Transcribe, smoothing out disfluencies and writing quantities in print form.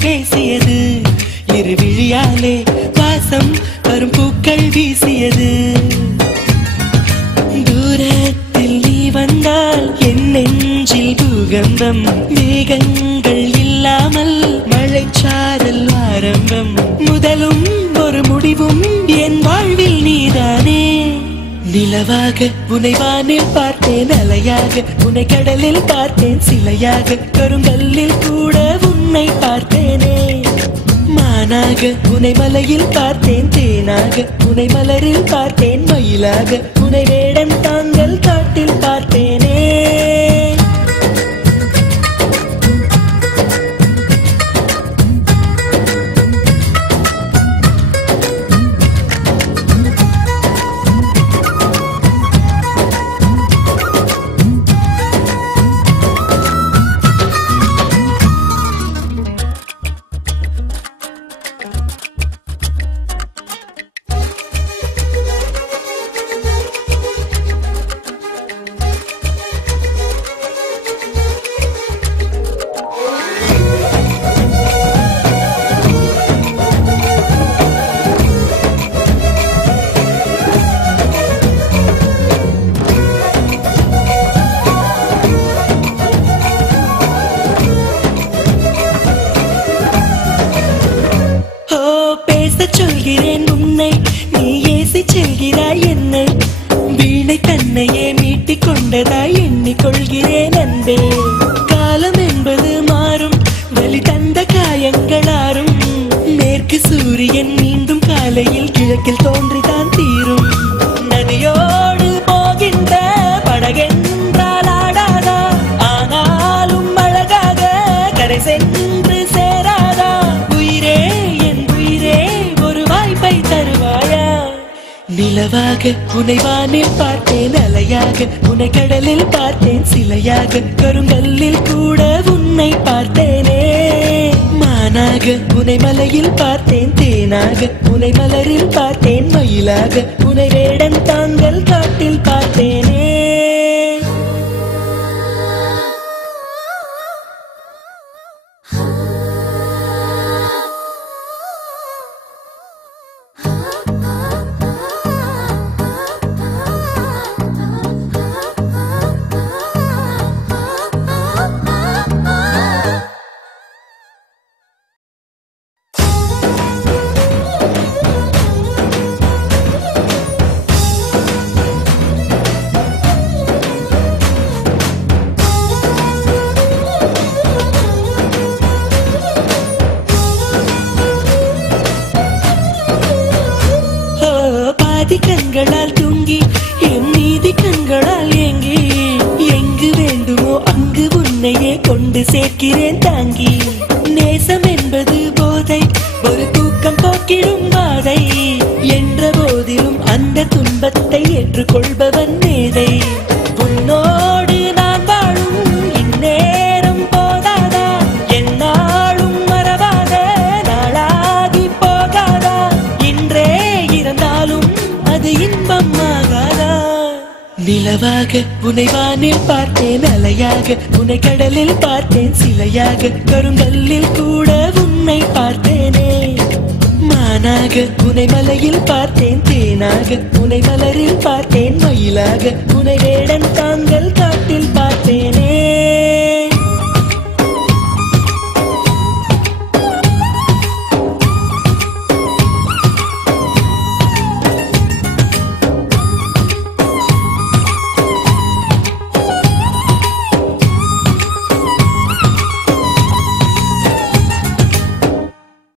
பேசியது இரு விழியாலே வாசம் வரும் பூக்கள் வீசியது தூரத்தில் நீ வந்தால் என் நெஞ்சில் பூகம்பம் மேகங்கள் இல்லாமல் மழைச்சாரல் ஆரம்பம் முதலும் ஒரு முடிவும் என் வாழ்வில் நீதானே நிலவாக உன்னை வானில் பார்த்தேன் அலையாக உன்னை கடலில் பார்த்தேன் சிலையாக கருங்கல்லில் கூட உன்னை பார்த்தேனே மானாக உன்னை மலையில் பார்த்தேன் தேனாக உன்னை மலரில் பார்த்தேன் மயிலாக உன்னை வேடன் தாங்கள் காட்டில் பார்த்தேனே சொல்கிறேன் உன்னை நீ ஏசி செல்கிறாய் என்னை வீணை தன்னையே மீட்டிக் கொண்டதாய் எண்ணிக்கொள்கிறேன் அன்பே காலம் என்பது மாறும் வலி தந்த காயங்களாரும் மேற்கு சூரியன் மீண்டும் காலையில் கிழக்கில் தோன்றிதான் தீரும் நதியோடு போகின்ற படகென்றால் ஆடாதா ஆனாலும் அழகாக கரை சென்று சேராதா உயிரே என் உயிரே ஒரு வாய்ப்பை தருவாயா நிலவாக உன்னை வானில் பார்த்தேன் அலையாக உன்னை கடலில் பார்த்தேன் சிலையாக கருங்கல்லில் கூட உன்னை பார்த்தேனே மானாக உன்னை மலையில் பார்த்தேன் தேனாக உன்னை மலரில் பார்த்தேன் மயிலாக உன்னை வேடன் தாங்கள் காட்டில் பார்த்தேனே கண்களால் தூங்கி என் நீதி கண்களால் ஏங்கி எங்கு வேண்டுமோ அங்கு உன்னையே கொண்டு சேர்க்கிறேன் தாங்கி நேசம் என்பது போதை ஒரு தூக்கம் போக்கிடும் பாதை என்ற போதிலும் அந்த துன்பத்தை ஏற்றுக்கொள்பவன் மேதை உன்னோடு நான் வாழும் இந்நேரம் போதாதா என்னாலும் மறவாத நாளாகி போகாதா இன்றே இருந்தாலும் அது இன்பமாகாதா நிலவாக உன்னை வானில் பார்த்தேன் அலையாக உன்னை கடலில் பார்த்தேன் சிலையாக கருங்கல்லில் கூட உன்னை பார்த்தேனே மானாக உன்னை மலையில் பார்த்தேன் தேனாக உன்னை மலரில் பார்த்தேன் மயிலாக உன்னை வேடன் தாங்கள் காட்டில்